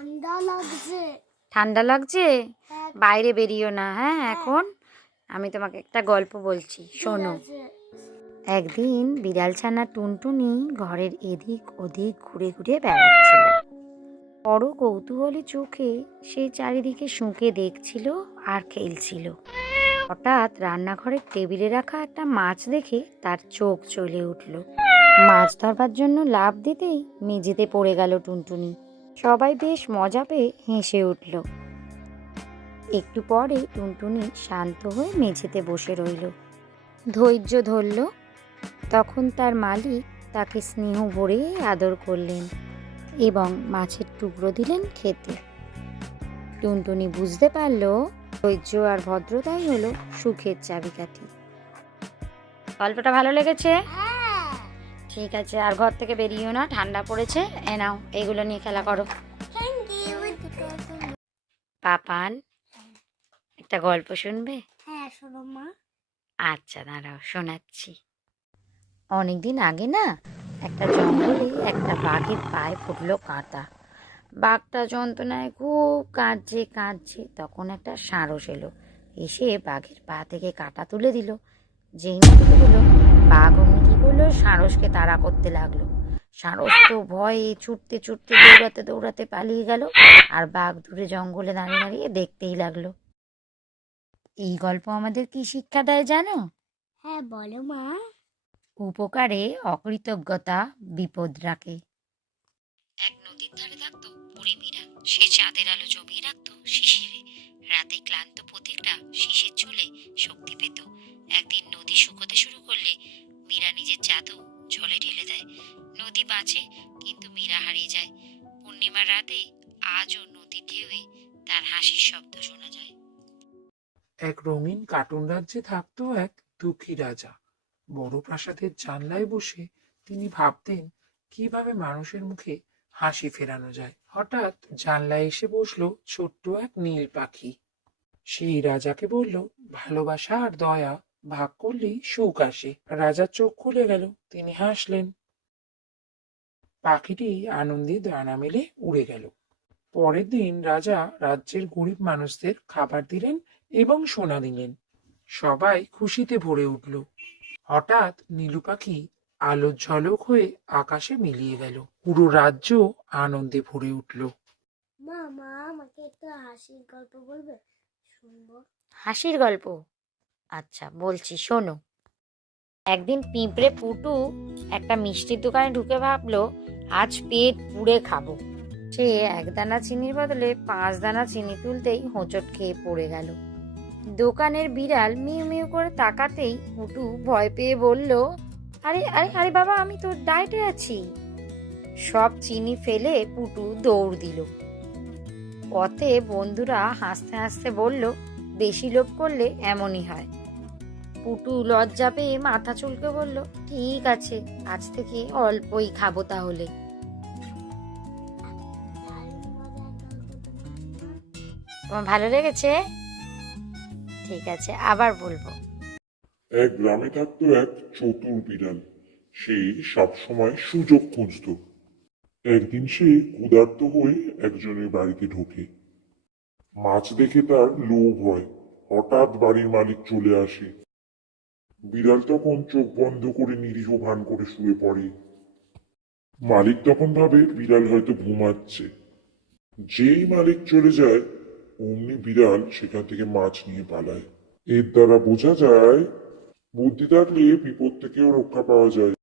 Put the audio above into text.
ঠান্ডা লাগছে। ঠান্ডা লাগছে? বাইরে বেরিও না, হ্যাঁ? এখন আমি তোমাকে একটা গল্প বলছি, শোনো। একদিন বিড়াল ছানা টুনটুনি ঘরের এদিক ওদিক ঘুরে ঘুরে বেড়াচ্ছিল। বড় কৌতূহলী চোখে সে চারিদিকে শুঁকে দেখছিল আর খেলছিল। হঠাৎ রান্নাঘরের টেবিলে রাখা একটা মাছ দেখে তার চোখ জ্বলে উঠল। মাছ ধরবার জন্য লাফ দিতেই মেঝেতে পড়ে গেল টুনটুনি। সবাই বেশ মজা পেয়ে হেসে উঠল। একটু পরে টুনটুনি শান্ত হয়ে মেঝেতে বসে রইল, ধৈর্য ধরল। তখন তার মালিক তাকে স্নেহ ভরে আদর করলেন এবং মাছের টুকরো দিলেন খেতে। টুনটুনি বুঝতে পারল ধৈর্য আর ভদ্রতাই হলো সুখের চাবিকাঠি। গল্পটা ভালো লেগেছে? ঠিক আছে, আর ঘর থেকে বেরিয়েও না, ঠান্ডা পড়েছে। এ নাও, এগুলো নিয়ে খেলা করো। পাপান, একটা গল্প শুনবে? হ্যাঁ, শোনো মা। আচ্ছা, দাঁড়াও, শোনাচ্ছি। অনেকদিন আগে না, একটা জঙ্গলে একটা বাঘের পায়ে ফুটলো কাঁটা। বাঘটা যন্ত্রণায় খুব কাঁদছে কাঁদছে। তখন একটা সারস এলো, এসে বাঘের পা থেকে কাঁটা তুলে দিল। যেই না তুলে দিল, বাঘ অমনি কি করলো, সারসকে তাড়া করতে লাগলো। সারস তো ভয়ে ছুটতে ছুটতে দৌড়াতে দৌড়াতে পালিয়ে গেল, আর বাঘ দূরে জঙ্গলে দাঁড়িয়ে দাঁড়িয়ে দেখতেই লাগলো। এই গল্প আমাদের কি শিক্ষা দেয় জানো? হ্যাঁ, বলো মা। উপকারে অকৃতজ্ঞতা বিপদ রাখে। এক নদীর ধারে থাকতো বুড়ি মীরা। সে চাঁদের আলো জমিয়ে রাখতো শিশিরে। রাতে ক্লান্ত পথিকরা শিশির ঝুলে শক্তি পেত। একদিন নদী শুকোতে শুরু করলে মীরা নিজের জাদু জলে ঢেলে দেয়। নদী বাঁচে, কিন্তু মীরা হারিয়ে যায়। পূর্ণিমার রাতে আজও নদীর ঢেউয়ে তার হাসির শব্দ শোনা যায়। এক রঙিন কার্টুন রাজ্যে থাকতো এক দুঃখী রাজা। বড় প্রাসাদের জানলায় বসে তিনি ভাবতেন কিভাবে মানুষের মুখে হাসি ফেরানো যায়। হঠাৎ জানলায় এসে বসলো ছোট্ট এক নীল পাখি। সেই রাজাকে বলল, ভালোবাসা আর দয়া ভাগ করলেই সুখ আসে। রাজার চোখ খুলে গেল, তিনি হাসলেন। পাখিটি আনন্দে ডানা মেলে উড়ে গেল। পরের দিন রাজা রাজ্যের গরিব মানুষদের খাবার দিলেন এবং সোনা দিলেন। সবাই খুশিতে ভরে উঠল। হঠাৎ নীলু পাখি আলোর ঝলক হয়ে আকাশে মিলিয়ে গেল। পুরো রাজ্য আনন্দে ভরে উঠল। মা, মা আমাকে একটা হাসির গল্প বলবে? শুনবো। হাসির গল্প? আচ্ছা, বলছি, শোনো। একদিন পিঁপড়ে পুটু একটা মিষ্টির দোকানে ঢুকে ভাবলো, আজ পেট পুড়ে খাবো। সে 1 দানা চিনির বদলে 5 দানা চিনি তুলতেই হোঁচট খেয়ে পড়ে গেল। দোকানের বিড়াল মিউ মিউ করে তাকাতেই পুটু ভয় পেয়ে বলল, আরে আরে আরে বাবা, আমি তো ডায়েটে আছি। সব চিনি ফেলে পুটু দৌড় দিল। পথে বন্ধুরা হাসতে হাসতে বলল, বেশি লোভ করলে এমনই হয়। পুটু লজ্জা পেয়ে মাথা চুলকে বলল, ঠিক আছে, আজ থেকে অল্পই খাবো তাহলে। তোমার ভালো লেগেছে? ঠিক আছে, আবার বলবো। এক গ্রামে থাকতো এক চতুর বিড়াল। সে সবসময় সুযোগ খুঁজতো। একদিন সে ক্ষুধার্ত হয়ে একজনের বাড়িতে ঢোকে। মাছ দেখে তার লোভ হয়। হঠাৎ বাড়ির মালিক চলে আসে। বিড়াল তখন চোখ বন্ধ করে নিরীহ ভান করে শুয়ে পড়ে। মালিক তখন ভাবে বিড়াল হয়তো ঘুমাচ্ছে। যেই মালিক চলে যায়, অমনি বিড়াল সেখান থেকে মাছ নিয়ে পালায়। এর দ্বারা বোঝা যায়, বুদ্ধি থাকলে বিপদ থেকেও রক্ষা পাওয়া যায়।